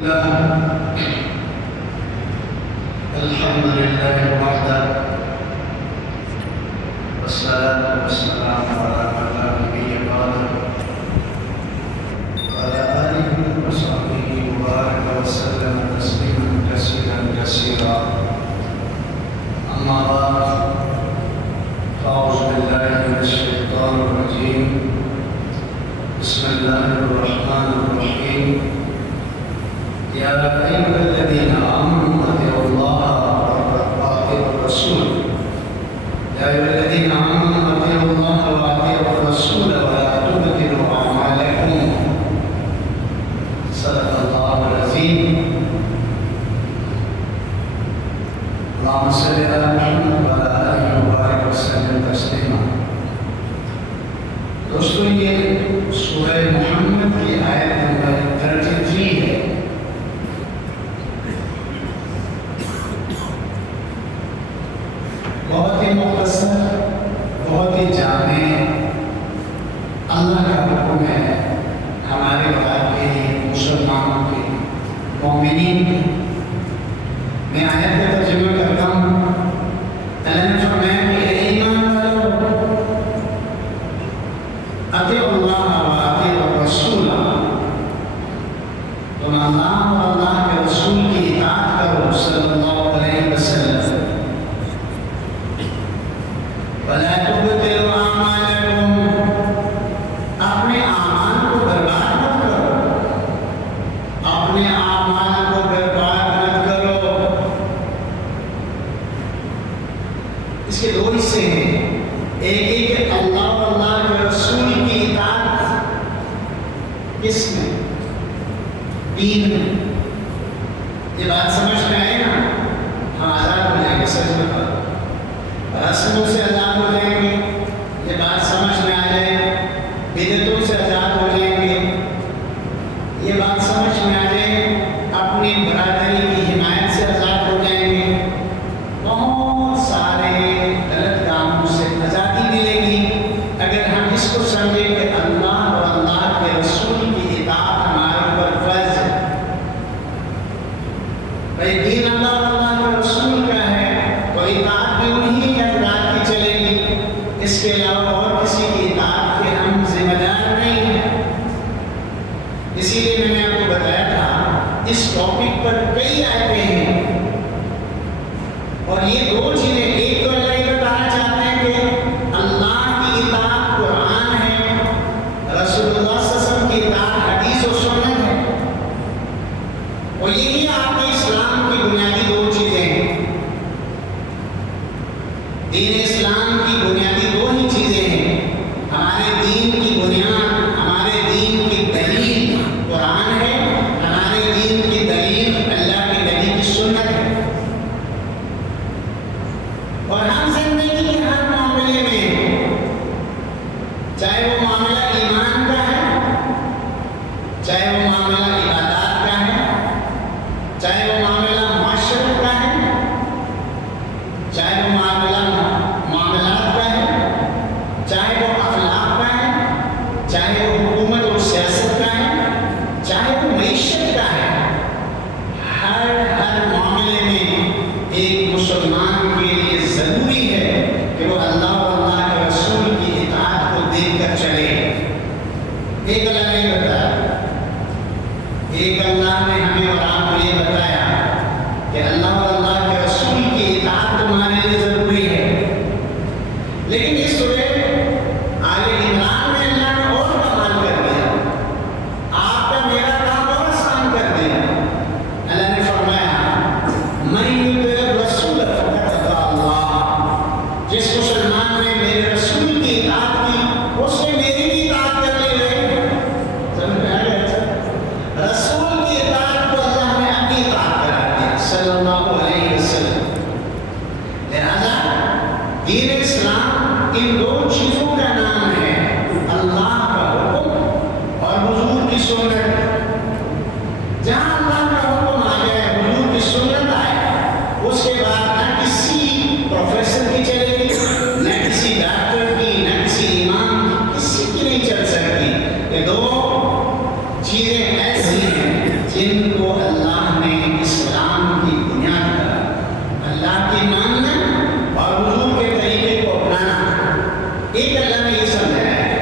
الحمد لله وحده والصلاة والسلام على من لا نبي بعده وعلى آله وصحبه وبارك وسلم تسليما كثيرا كثيرا أما بعد فأعوذ بالله من الشيطان الرجيم بسم الله الرحمن الرحيم يا أيها الذين آمنوا أطيعوا الله وأطيعوا الرسول يا أيها الذين آمنوا أطيعوا الله وأطيعوا الرسول ولا تبطلوا أعمالكم صدق الله العظيم اللهم صل على محمد وعلى آله وبارك وسلم تسليما. دوستو یہ سورہ محمد کی آیت نمبر 33 ہے. بہت ہی مختصر، بہت ہی جامع اللہ کا حکم ہے ہمارے بعد کے مسلمانوں کے، مومنین کے. میں آیت کا ترجمہ کرتا ہوں. اللہ نے فرمایا کہ اے ایمان والو اطیعوا اللہ واطیعوا الرسول، تم اللہ اور اللہ کے رسول کی اطاعت کرو صلی اللہ علیہ وسلم. وَلَا تُبْطِلُوا أَعْمَالَكُمْ، اپنے اعمال کو برباد مت کرو، اپنے اعمال کو برباد مت کرو. اس کے دو حصے ہیں. ایک کہ اللہ اور اللہ کے رسول کی اطاعت کس میں؟ دین میں. یہ بات سمجھ میں آئے نا؟ ہم آزاد ہو جائیں گے. سچ میں رسموں سے آزاد ہو جائیں گے. یہ بات سمجھ میں آ جائے. بدعتوں سے آزاد ہو جائیں گے. یہ بات سمجھ میں آ جائے. اپنی برادری کی حمایت سے آزاد ہو جائیں گے. بہت سارے غلط کاموں سے آزادی ملے گی اگر ہم اس کو سمجھیں کہ اللہ اور اللہ کے رسول کی اطاعت ہمارے اوپر فرض ہے. بھائی دین اللہ اور اللہ کے رسول کا ہے تو اطاعت بھی انہی کی چلے گی. اس کے علاوہ اور کسی کی اطاعت کے ہم ذمہ دار نہیں ہیں. اسی لیے میں نے آپ کو بتایا تھا اس ٹاپک پر کئی آیتیں ہیں اور یہ دو چیزیں. ایک تو اللہ یہ بتانا چاہتے ہیں کہ اللہ کی اطاعت قرآن ہے، رسول اللہ صلی اللہ علیہ وسلم کی اطاعت حدیث و سنت ہے. اور یہی آپ کے اسلام کی بنیادی دو چیزیں ہیں. دین اسلام کی بنیادی دو ہی چیزیں ہیں. ہمارے دین کی بنیاد، ہمارے دین کی دلیل قرآن ہے، ہمارے دین کی دلیل اللہ کے نبی کی سنت ہے. اور ہم زندگی کے ہر معاملے میں، چاہے وہ معاملہ ایمان کا ہے، چاہے وہ معاملہ عبادات کا ہے، چاہے وہ معاملہ معاشرت کا ہے، چاہے وہ معاملات کا ہے، چاہے وہ اخلاق کا ہے، چاہے وہ حکومت اور سیاست کا ہے، چاہے وہ معیشت کا ہے، ہر معاملے میں ایک مسلمان کے لیے ضروری ہے کہ وہ اللہ اور اللہ کے رسول کی اطاعت کو دیکھ کر چلے. ایک اللہ نے بتایا، ایک اللہ نے ہمیں اور آپ کو یہ بتایا کہ اللہ اور اللہ کے رسول کی اطاعت تمہارے لیے ضروری ہے. لیکن اس سورہ آل عمران میں اللہ نے اور کمال کر دیا. آپ کا میرا کام اور آسان کر دیا. اللہ نے فرمایا من یطع الرسول فقد اطاع اللہ، جس مسلمان نے میرے رسول کی اطاعت کی اس نے میری بھی اطاعت کر لی. سمجھ میں آ گیا؟ رسول کی اطاعت کو اللہ نے اپنی اطاعت کرا دیا صلی اللہ علیہ وسلم. لہذا دین اسلام ان دو چیزوں کا نام ہے، اللہ کا حکم اور حضور کی سنت. جہاں اللہ کا حکم آ جائے، حضور کی سنت آئے، اس کے بعد نہ کسی پروفیسر کی چلے گی، نہ کسی ڈاکٹر کی، نہ کسی امام کی، کسی کی نہیں چل سکتی. یہ دو چیزیں ایسی ہیں جن کو اللہ نے اسلام کی بنیاد کرا، اللہ کی ماننا اور حضور کے طریقے کو اپنانا، ایک اللہ نے یہ سمجھایا ہے۔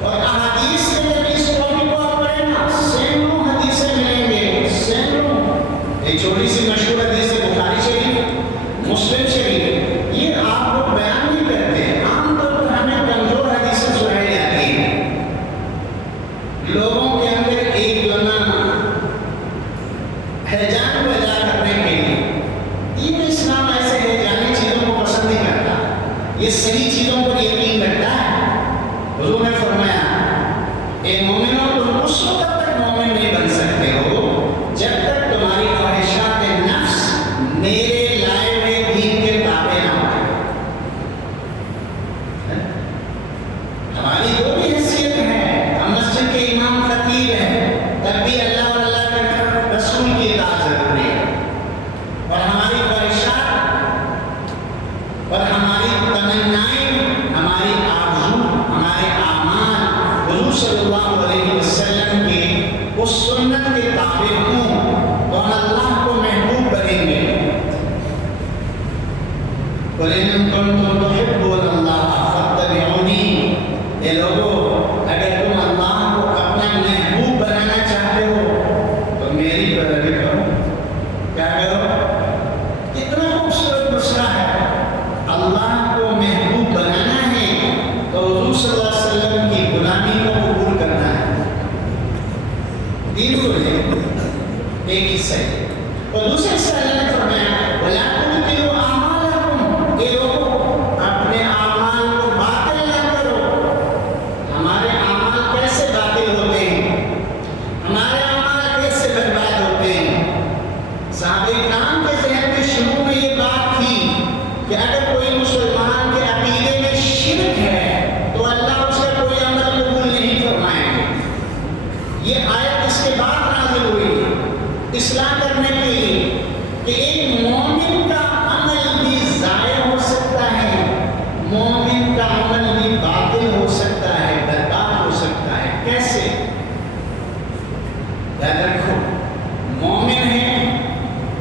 اور احادیث کے اندر اس ٹاپک کو آپ پڑھیں نا، سینکڑوں حدیثیں ملیں گے، سینکڑوں۔ ایک چھوٹی سی مشہور حدیث ہے بخاری شریف، مسلم شریف، یہ آپ لوگ بیان نہیں کرتے، عام طور پر ہمیں کمزور حدیثیں سنائی جاتی ہیں، لوگوں کے اندر ایک ہیجان پیدا کرنے کے لیے۔ دین اسلام ایسے ہیجانی چیزوں کو پسند نہیں کرتا، یہ صحیح چیزوں پر یقین رکھتا ہے۔ حضور نے فرمایا اے مومنوں، تم اس وقت تک مومن نہیں بن سکتے ہو جب تک تمہاری خواہشات نفس میرے لائے ہوئے دین کے تابع نہ ہو۔ ہماری جو بھی حیثیت ہے، ہم مسجد کے امام خطیب ہیں، تب بھی اللہ اور اللہ کے رسول کی اطاعت ضروری ہے، اور ہماری خواہشات اور ہماری تمنائیں، ہماری آرزو، ہمارے اعمال حضور صلی اللہ علیہ وسلم کی اس سنت کے تابع ہوں تو ہم اللہ کو محبوب بنیں گے۔ قُلْ إِن كُنتُمْ تُحِبُّونَ اللَّهَ فَاتَّبِعُونِي، اے لوگوں اگر تم اللہ کو اپنا محبوب بنانا چاہتے ہو تو میری پیروی کرو۔ کیا کرو؟ کتنا خوبصورت مسئلہ ہے، اللہ کو محبوب بنانا ہے تو حضور صلی اللہ علیہ وسلم کی غلامی کو قبول کرنا ہے۔ تین کو لے ایک حصہ ہے، اور دوسرے حصہ اللہ نے فرمایا وَلَا تُبْطِلُوا أَعْمَالَكُمْ، اے لوگوں اپنے اعمال کو باطل نہ کرو۔ ہمارے اعمال کیسے باطل ہوتے ہیں، ہمارے اعمال کیسے برباد ہوتے ہیں؟ صحابہ کرام کے ذہن میں شروع میں یہ بات تھی کہ اگر کوئی مسلمان کے عقیدے میں شرک ہے تو اللہ اس کا کوئی عمل قبول نہیں فرمائیں گے۔ یہ آیت اس کے بعد نازل ہوئی اصلاح کرنے کے لیے کہ ایک مومن کا عمل بھی ضائع ہو سکتا ہے، مومن کا عمل بھی باطل ہو سکتا ہے، برباد ہو سکتا ہے۔ کیسے؟ یاد رکھو، مومن ہے،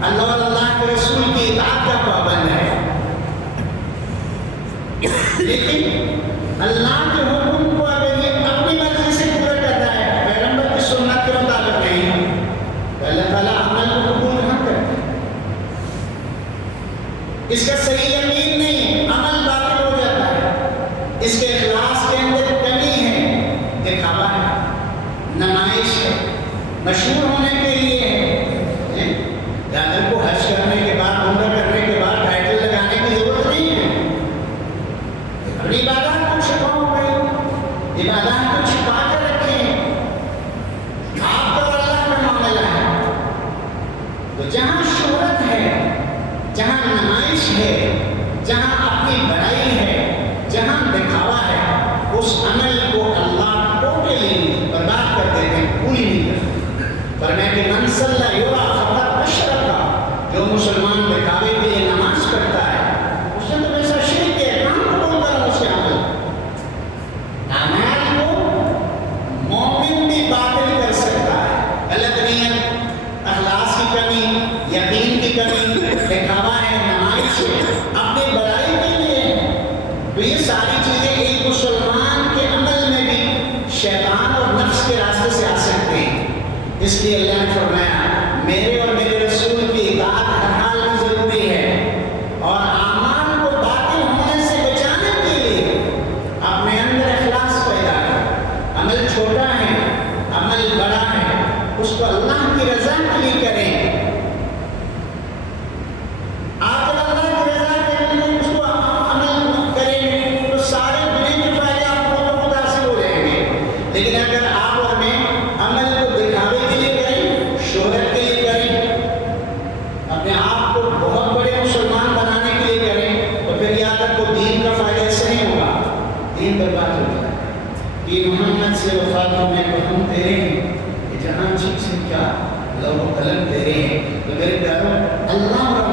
اللہ اور اللہ کے رسول کی اطاعت کا پابند ہے، لیکن اللہ کے حکم کو اگر یہ اپنی مرضی سے پورا کرتا ہے، پیغمبر کی سنت کے مطابق نہیں، تو اللہ تعالیٰ عمل کو قبول نہ کرتے۔ اس کا صحیح یقین نہیں، عمل باطل ہو جاتا ہے، اس کے اخلاص کے اندر کمی ہے، دکھاوا ہے، نمائش ہے، مشہور ہونے کے لیے ہے۔ جانور کو حج کرنے کے بعد، عمرہ کرنے کے بعد ٹائٹل لگانے کی ضرورت نہیں ہے۔ اپنی عبادات کو چھپاؤ بھائی، عبادات کو چھپا کر رکھیں، آپ اور اللہ کا معاملہ ہے۔ تو جہاں شہرت ہے، جہاں نمائش ہے، جہاں اپنی بڑائی ہے، جہاں دکھاوا ہے، اس عمل کو اللہ ٹوٹلی برباد کر دیتے ہیں، پوری نہیں کرتے۔ فرمایا کہ من صلی یرا فقد اشرک، جو مسلمان دکھاوے کے لیے نماز کرتا ہے اس نے تو ایسا شرک ہے، کام کو بولتا ہے اس کے عمل۔ اعمال کو مومن بھی باطل کر سکتا ہے، غلط نیت، اخلاص کی کمی، یقین کی کمی، دکھاوا ہے، نمائش ہے، اپنی بڑائی کے لیے، تو یہ ساری چیزیں ایک مسلمان کے عمل میں بھی شیطان اور نفس کے راستے سے آ سکتے ہیں۔ اس لیے اللہ نے فرمایا میرے اور میرے رسول کی اطاعت ہر حال میں ضروری ہے، اور اعمال کو باطل ہونے سے بچانے کے لیے اپنے اندر اخلاص پیدا کریں۔ عمل چھوٹا ہے، عمل بڑا ہے، اس کو اللہ کی رضا کے لیے کریں۔ آپ جب اللہ کی رضا کے لیے اس کو عمل کریں گے تو سارے دنیا کے فائدے آپ کو تو خود حاصل ہو جائیں گے، لیکن اگر آپ اور میں عمل کو دکھاوے کے لیے کریں، شہرت کے لیے کریں، اپنے آپ کو بہت بڑے مسلمان بنانے کے لیے کریں، تو پھر یاد رکھو دین کا فائدہ ایسے نہیں ہوگا، دین برباد ہو جائے گا۔ کہ محمد سے وفات میں ہم تیرے ہیں، جہاں چیز سے کیا لوگ قلم تیرے ہیں۔ تو میرے پیاروں، اللہ اور